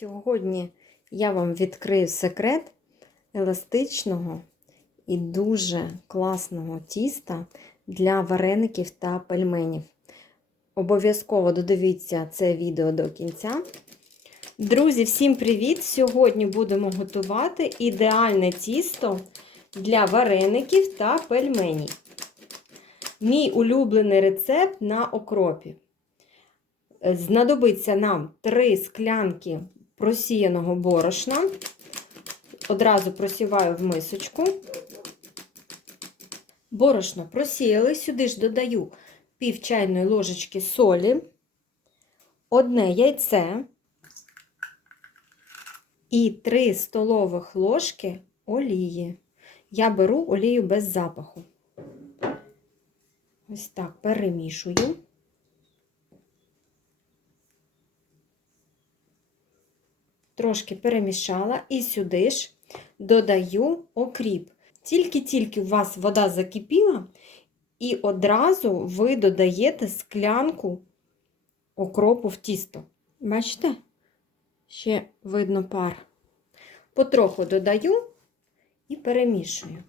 Сьогодні я вам відкрию секрет еластичного і дуже класного тіста для вареників та пельменів. Обов'язково додивіться це відео до кінця. Друзі, всім привіт! Сьогодні будемо готувати ідеальне тісто для вареників та пельменів. Мій улюблений рецепт на окропі. Знадобиться нам 3 склянки просіяного борошна. Одразу просіваю в мисочку. Борошно просіяли, сюди ж додаю пів чайної ложечки солі, одне яйце і 3 столових ложки олії. Я беру олію без запаху. Ось так перемішую. Трошки перемішала і сюди ж додаю окріп. Тільки-тільки у вас вода закипіла, і одразу ви додаєте склянку окропу в тісто. Бачите? Ще видно пар. Потроху додаю і перемішую.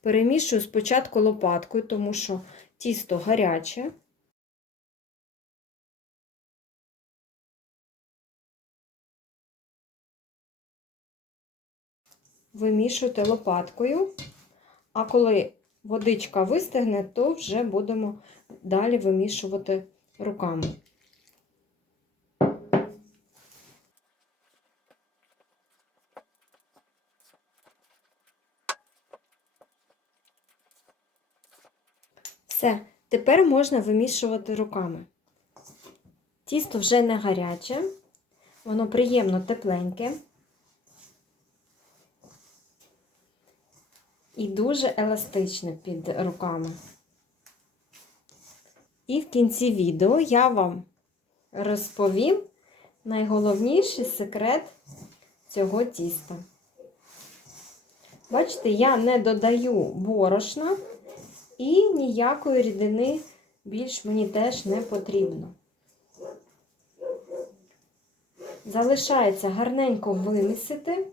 Перемішую спочатку лопаткою, тому що тісто гаряче. Вимішуйте лопаткою, а коли водичка вистигне, то вже будемо далі вимішувати руками. Все, тепер можна вимішувати руками. Тісто вже не гаряче, воно приємно тепленьке і дуже еластичне під руками. І в кінці відео я вам розповім найголовніший секрет цього тіста. Бачите, я не додаю борошна. І ніякої рідини більш мені теж не потрібно. Залишається гарненько вимісити.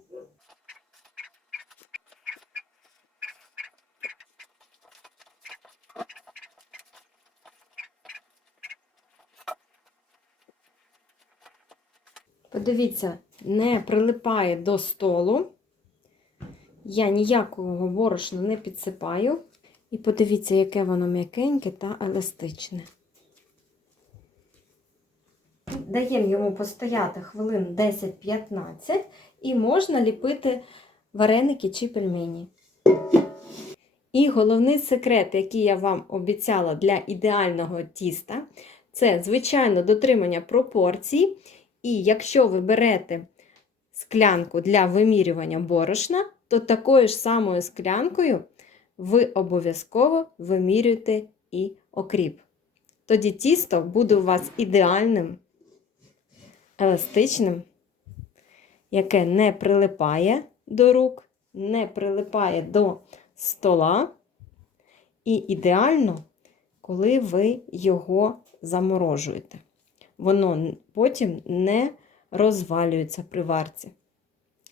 Подивіться, не прилипає до столу. Я ніякого борошна не підсипаю. І подивіться, яке воно м'якеньке та еластичне. Даємо йому постояти хвилин 10-15 і можна ліпити вареники чи пельмені. І головний секрет, який я вам обіцяла для ідеального тіста, це, звичайно, дотримання пропорцій. І якщо ви берете склянку для вимірювання борошна, то такою ж самою склянкою ви обов'язково вимірюєте і окріп. Тоді тісто буде у вас ідеальним, еластичним, яке не прилипає до рук, не прилипає до стола. І ідеально, коли ви його заморожуєте. Воно потім не розвалюється при варці.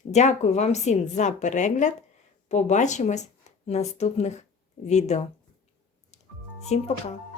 Дякую вам всім за перегляд. Побачимось! в наступних відео. Всім пока!